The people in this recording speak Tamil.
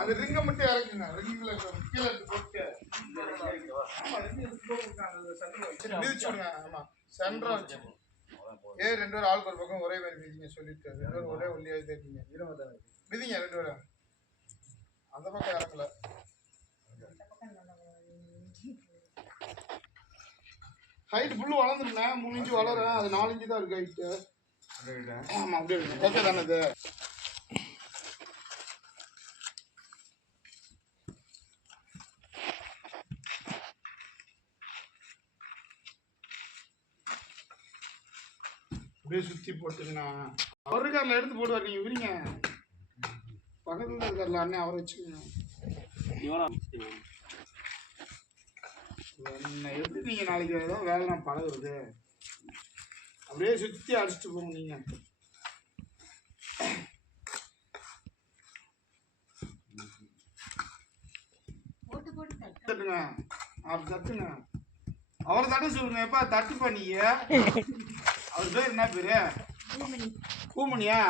அந்த ரிங்கை மட்டும் இறக்குங்க. ரிங்கில் கீழே போட்டு மிதிச்சு விடுங்க. ஆமா சென்டரா வச்சு ரெண்டு பேரும் ஆளுக்கு ஒரு பக்கம் ஒரே மாதிரி மிதிங்க சொல்லிட்டு ரெண்டு பேரும் ஒரே ஒல்லியாக இருக்கீங்க. மிதிங்க ரெண்டு பேரும். அந்த பக்கம் இறங்கல. ஹைட் ஃபுல்லு வளர்ந்துருங்க. 3 இன்ச்சு வளரும். அது 4 இன்ச்சு தான் இருக்கு ஹைட்டு. ஆமா அப்படியே இருக்கு. ஓகே தானே இது? அப்படியே சுற்றி போட்டுங்கண்ணா. அவர் இருக்கார்ல எடுத்து போடுவார். நீங்கள் விரிங்க. பக்கத்தில் இருக்கார்ல அண்ணன் அவரை வச்சுக்கோங்க. என்ன எப்படி நீங்கள் நாளைக்கு ஏதோ வேலை நான் பழகுறது? அப்படியே சுற்றி அடிச்சுட்டு போங்க. நீங்கள் தட்டுங்க. அப்படி தட்டுங்க. அவரை தட்ட சொல்லுங்க. எப்பா தட்டுப்பா நீங்க. அவர் பேர் என்ன பேரு? பூமணியா?